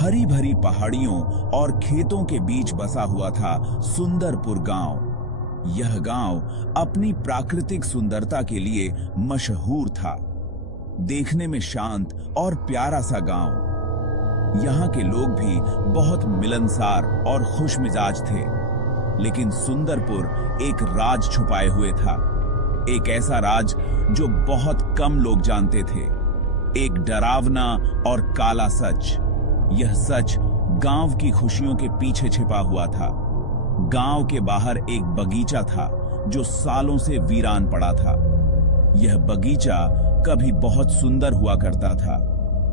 हरी भरी पहाड़ियों और खेतों के बीच बसा हुआ था सुंदरपुर गांव। यह गांव अपनी प्राकृतिक सुंदरता के लिए मशहूर था। देखने में शांत और प्यारा सा गांव। यहाँ के लोग भी बहुत मिलनसार और खुशमिजाज थे। लेकिन सुंदरपुर एक राज छुपाए हुए था। एक ऐसा राज जो बहुत कम लोग जानते थे। एक डरावना और काला सच। यह सच गांव की खुशियों के पीछे छिपा हुआ था। गांव के बाहर एक बगीचा था जो सालों से वीरान पड़ा था। यह बगीचा कभी बहुत सुंदर हुआ करता था।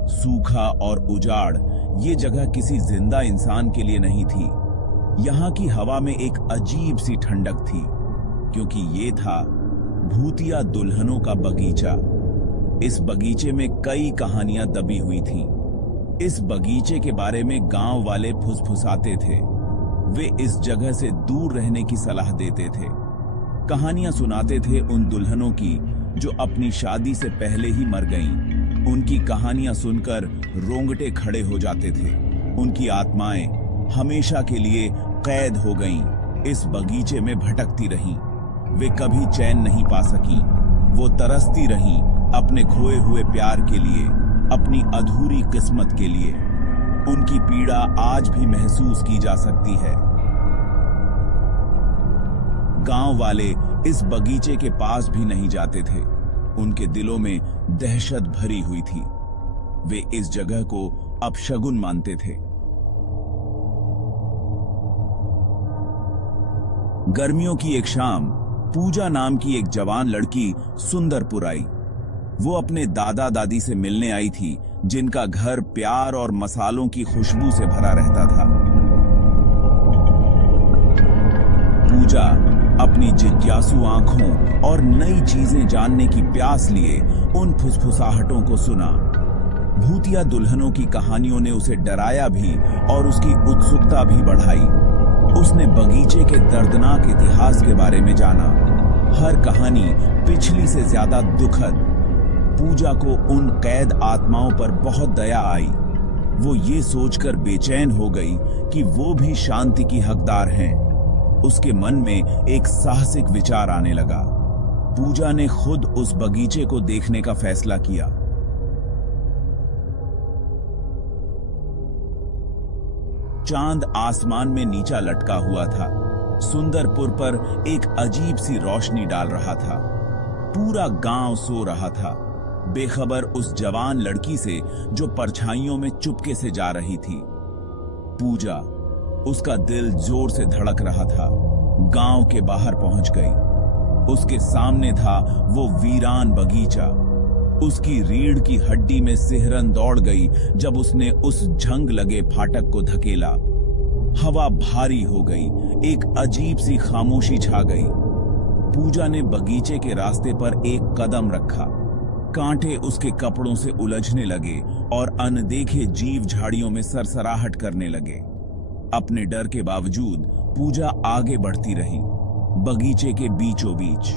सूखा और उजाड़ ये जगह किसी जिंदा इंसान के लिए नहीं थी। यहाँ की हवा में एक अजीब सी ठंडक थी, क्योंकि ये था भूतिया दुल्हनों का बगीचा। इस बगीचे में कई कहानियां दबी हुई थीं। इस बगीचे के बारे में गांव वाले फुसफुसाते थे। वे इस जगह से दूर रहने की सलाह देते थे। कहानियां सुनाते थे उन दुल्हनों की जो अपनी शादी से पहले ही मर गईं। उनकी कहानियां सुनकर रोंगटे खड़े हो जाते थे। उनकी आत्माएं हमेशा के लिए कैद हो गईं, इस बगीचे में भटकती रहीं। वे कभी चैन नहीं पा सकीं। वो तरसती रहीं अपने खोए हुए प्यार के लिए, अपनी अधूरी किस्मत के लिए। उनकी पीड़ा आज भी महसूस की जा सकती है। गांव वाले इस बगीचे के पास भी नहीं जाते थे। उनके दिलों में दहशत भरी हुई थी। वे इस जगह को अपशगुन मानते थे। गर्मियों की एक शाम पूजा नाम की एक जवान लड़की सुंदरपुर आई। वो अपने दादा दादी से मिलने आई थी, जिनका घर प्यार और मसालों की खुशबू से भरा रहता था। पूजा अपनी जिज्ञासु आंखों और नई चीजें जानने की प्यास लिए उन फुसफुसाहटों को सुना। भूतिया दुल्हनों की कहानियों ने उसे डराया भी और उसकी उत्सुकता भी बढ़ाई। उसने बगीचे के दर्दनाक इतिहास के बारे में जाना। हर कहानी पिछली से ज्यादा दुखद। पूजा को उन कैद आत्माओं पर बहुत दया आई। वो ये सोचकर बेचैन हो गई कि वो भी शांति की हकदार हैं। उसके मन में एक साहसिक विचार आने लगा। पूजा ने खुद उस बगीचे को देखने का फैसला किया। चांद आसमान में नीचा लटका हुआ था। सुंदरपुर पर एक अजीब सी रोशनी डाल रहा था। पूरा गांव सो रहा था, बेखबर उस जवान लड़की से जो परछाइयों में चुपके से जा रही थी। पूजा, उसका दिल जोर से धड़क रहा था, गांव के बाहर पहुंच गई। उसके सामने था वो वीरान बगीचा। उसकी रीढ़ की हड्डी में सिहरन दौड़ गई जब उसने उस झंग लगे फाटक को धकेला। हवा भारी हो गई, एक अजीब सी खामोशी छा गई। पूजा ने बगीचे के रास्ते पर एक कदम रखा। कांटे उसके कपड़ों से उलझने लगे और अनदेखे जीव झाड़ियों में सरसराहट करने लगे। अपने डर के बावजूद पूजा आगे बढ़ती रही, बगीचे के बीचों बीच।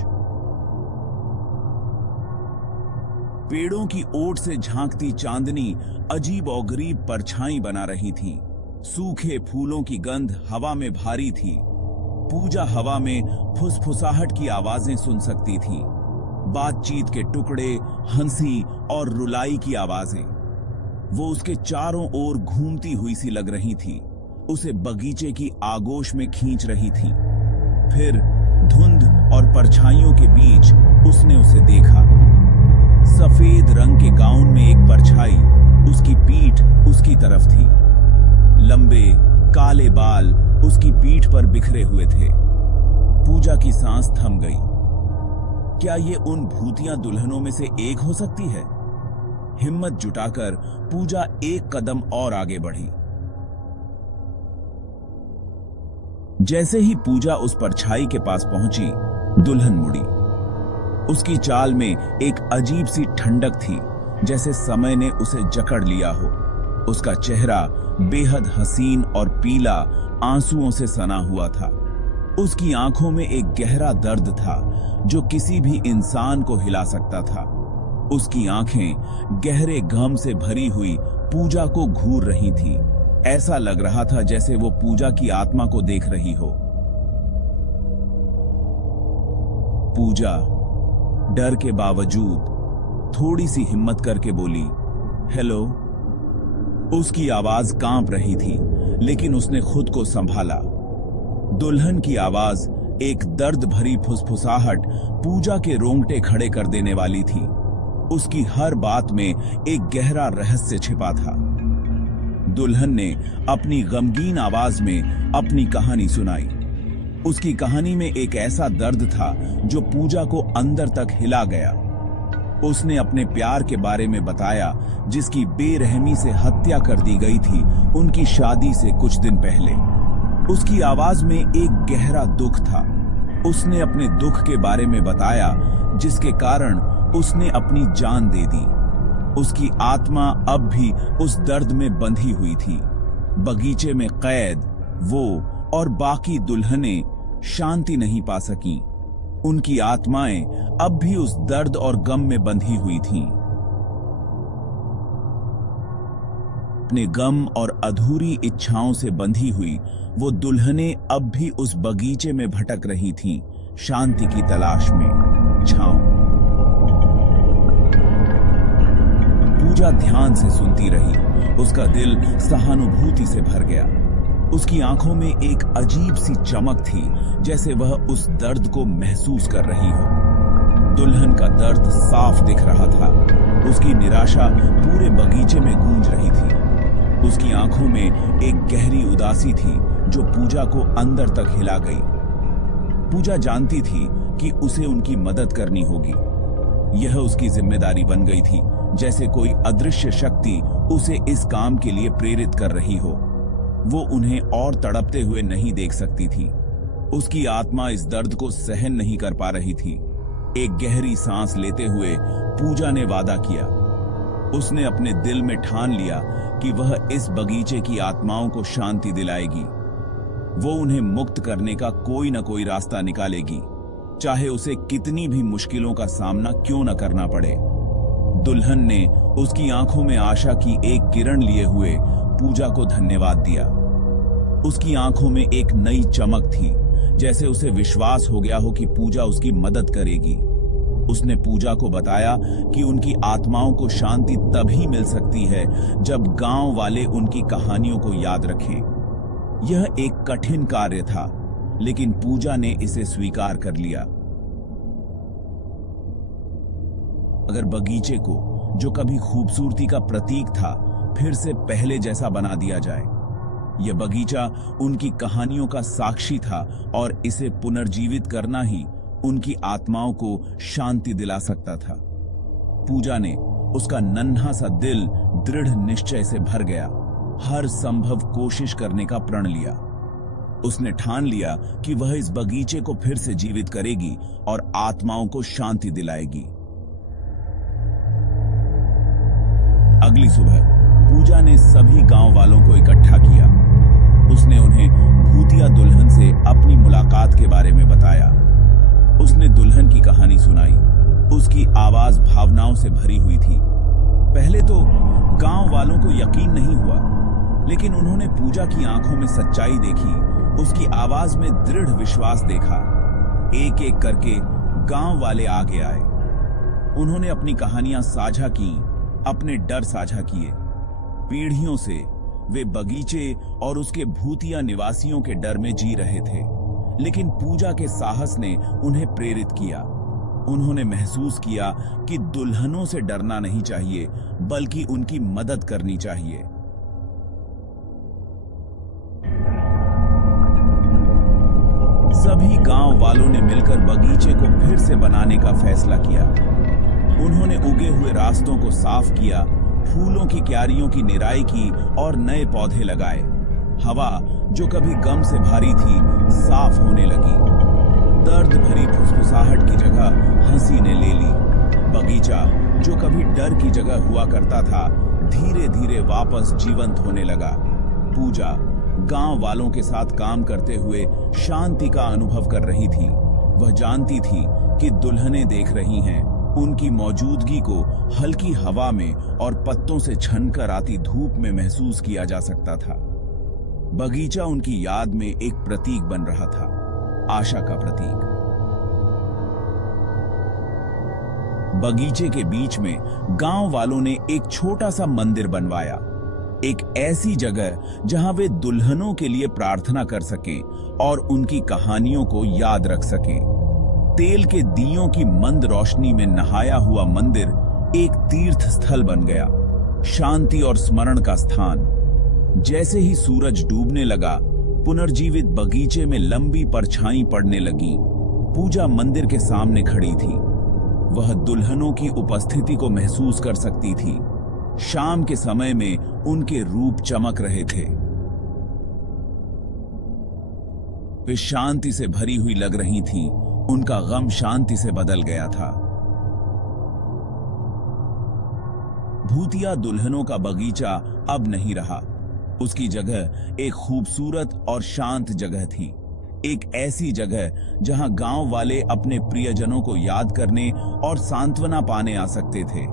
पेड़ों की ओट से झांकती चांदनी अजीब और गरीब परछाई बना रही थी। सूखे फूलों की गंध हवा में भारी थी। पूजा हवा में फुसफुसाहट की आवाजें सुन सकती थी, बातचीत के टुकड़े, हंसी और रुलाई की आवाजें। वो उसके चारों ओर घूमती हुई सी लग रही थी, उसे बगीचे की आगोश में खींच रही थी। फिर धुंध और परछाइयों के बीच उसने उसे देखा। सफेद रंग के गाउन में एक परछाई, उसकी पीठ उसकी तरफ थी। लंबे काले बाल उसकी पीठ पर बिखरे हुए थे। पूजा की सांस थम गई। क्या ये उन भूतिया दुल्हनों में से एक हो सकती है? हिम्मत जुटाकर पूजा एक कदम और आगे बढ़ी। जैसे ही पूजा उस परछाई के पास पहुंची, दुल्हन मुड़ी। उसकी चाल में एक अजीब सी ठंडक थी, जैसे समय ने उसे जकड़ लिया हो। उसका चेहरा बेहद हसीन और पीला, आंसुओं से सना हुआ था। उसकी आंखों में एक गहरा दर्द था जो किसी भी इंसान को हिला सकता था। उसकी आंखें गहरे गम से भरी हुई पूजा को घूर रही थीं। ऐसा लग रहा था जैसे वो पूजा की आत्मा को देख रही हो। पूजा डर के बावजूद थोड़ी सी हिम्मत करके बोली, हेलो। उसकी आवाज कांप रही थी, लेकिन उसने खुद को संभाला। दुल्हन की आवाज, एक दर्द भरी फुसफुसाहट, पूजा के रोंगटे खड़े कर देने वाली थी। उसकी हर बात में एक गहरा रहस्य छिपा था। दुल्हन ने अपनी गमगीन आवाज में अपनी कहानी सुनाई। उसकी कहानी में एक ऐसा दर्द था जो पूजा को अंदर तक हिला गया। उसने अपने प्यार के बारे में बताया, जिसकी बेरहमी से हत्या कर दी गई थी उनकी शादी से कुछ दिन पहले। उसकी आवाज में एक गहरा दुख था। उसने अपने दुख के बारे में बताया, जिसके कारण उसने अपनी जान दे दी। उसकी आत्मा अब भी उस दर्द में बंधी हुई थी। बगीचे में कैद वो और बाकी दुल्हनें शांति नहीं पा सकीं। उनकी आत्माएं अब भी उस दर्द और गम में बंधी हुई थीं। अपने गम और अधूरी इच्छाओं से बंधी हुई वो दुल्हनें अब भी उस बगीचे में भटक रही थीं, शांति की तलाश में। छांव। पूजा ध्यान से सुनती रही। उसका दिल सहानुभूति से भर गया। उसकी आंखों में एक अजीब सी चमक थी, जैसे वह उस दर्द को महसूस कर रही हो। दुल्हन का दर्द साफ दिख रहा था। उसकी निराशा पूरे बगीचे में गूंज रही थी। उसकी आंखों में एक गहरी उदासी थी जो पूजा को अंदर तक हिला गई। पूजा जानती थी कि उसे उनकी मदद करनी होगी। यह उसकी जिम्मेदारी बन गई थी, जैसे कोई अदृश्य शक्ति उसे इस काम के लिए प्रेरित कर रही हो। वो उन्हें और तड़पते हुए नहीं देख सकती थी। उसकी आत्मा इस दर्द को सहन नहीं कर पा रही थी। एक गहरी सांस लेते हुए पूजा ने वादा किया। उसने अपने दिल में ठान लिया कि वह इस बगीचे की आत्माओं को शांति दिलाएगी। वो उन्हें मुक्त करने का कोई न कोई रास्ता निकालेगी, चाहे उसे कितनी भी मुश्किलों का सामना क्यों न करना पड़े। दुल्हन ने उसकी आंखों में आशा की एक किरण लिए हुए पूजा को धन्यवाद दिया। उसकी आंखों में एक नई चमक थी, जैसे उसे विश्वास हो गया हो कि पूजा उसकी मदद करेगी। उसने पूजा को बताया कि उनकी आत्माओं को शांति तभी मिल सकती है जब गांव वाले उनकी कहानियों को याद रखें। यह एक कठिन कार्य था, लेकिन पूजा ने इसे स्वीकार कर लिया। अगर बगीचे को, जो कभी खूबसूरती का प्रतीक था, फिर से पहले जैसा बना दिया जाए। यह बगीचा उनकी कहानियों का साक्षी था और इसे पुनर्जीवित करना ही उनकी आत्माओं को शांति दिला सकता था। पूजा ने, उसका नन्हा सा दिल दृढ़ निश्चय से भर गया, हर संभव कोशिश करने का प्रण लिया। उसने ठान लिया कि वह इस बगीचे को फिर से जीवित करेगी और आत्माओं को शांति दिलाएगी। अगली सुबह पूजा ने सभी गांव वालों को इकट्ठा किया। उसने उन्हें भूतिया दुल्हन से अपनी मुलाकात के बारे में बताया। उसने दुल्हन की कहानी सुनाई। उसकी आवाज भावनाओं से भरी हुई थी। पहले तो गांव वालों को यकीन नहीं हुआ, लेकिन उन्होंने पूजा की आंखों में सच्चाई देखी, उसकी आवाज में दृढ़ विश्वास देखा। एक एक करके गांव वाले आगे आए। उन्होंने अपनी कहानियां साझा की, अपने डर साझा किए। पीढ़ियों से वे बगीचे और उसके भूतिया निवासियों के डर में जी रहे थे, लेकिन पूजा के साहस ने उन्हें प्रेरित किया। उन्होंने महसूस किया कि दुल्हनों से डरना नहीं चाहिए, बल्कि उनकी मदद करनी चाहिए। सभी गांव वालों ने मिलकर बगीचे को फिर से बनाने का फैसला किया। उन्होंने उगे हुए रास्तों को साफ किया, फूलों की क्यारियों की निराई की और नए पौधे लगाए। हवा, जो कभी गम से भारी थी, साफ होने लगी। दर्द भरी फुसफुसाहट की जगह हंसी ने ले ली। बगीचा, जो कभी डर की जगह हुआ करता था, धीरे धीरे वापस जीवंत होने लगा। पूजा गांव वालों के साथ काम करते हुए शांति का अनुभव कर रही थी। वह जानती थी कि दुल्हनें देख रही हैं। उनकी मौजूदगी को हल्की हवा में और पत्तों से छनकर आती धूप में महसूस किया जा सकता था। बगीचा उनकी याद में एक प्रतीक बन रहा था, आशा का प्रतीक। बगीचे के बीच में गांव वालों ने एक छोटा सा मंदिर बनवाया, एक ऐसी जगह जहां वे दुल्हनों के लिए प्रार्थना कर सकें और उनकी कहानियों को याद रख सकें। तेल के दियों की मंद रोशनी में नहाया हुआ मंदिर एक तीर्थ स्थल बन गया, शांति और स्मरण का स्थान। जैसे ही सूरज डूबने लगा, पुनर्जीवित बगीचे में लंबी परछाई पड़ने लगी। पूजा मंदिर के सामने खड़ी थी। वह दुल्हनों की उपस्थिति को महसूस कर सकती थी। शाम के समय में उनके रूप चमक रहे थे। वे शांति से भरी हुई लग रही थीं। उनका गम शांति से बदल गया था। भूतिया दुल्हनों का बगीचा अब नहीं रहा। उसकी जगह एक खूबसूरत और शांत जगह थी, एक ऐसी जगह जहां गांव वाले अपने प्रियजनों को याद करने और सांत्वना पाने आ सकते थे।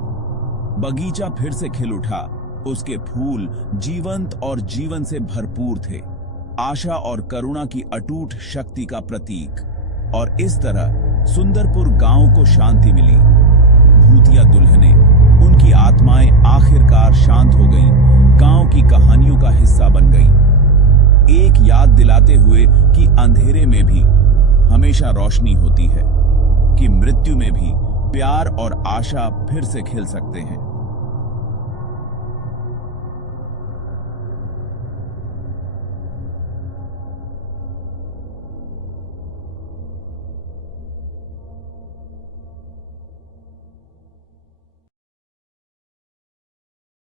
बगीचा फिर से खिल उठा। उसके फूल जीवंत और जीवन से भरपूर थे, आशा और करुणा की अटूट शक्ति का प्रतीक। और इस तरह सुंदरपुर गांव को शांति मिली। भूतिया दुल्हनें, उनकी आत्माएं आखिरकार शांत हो गईं, गांव की कहानियों का हिस्सा बन गईं। एक याद दिलाते हुए कि अंधेरे में भी हमेशा रोशनी होती है, कि मृत्यु में भी प्यार और आशा फिर से खिल सकते हैं।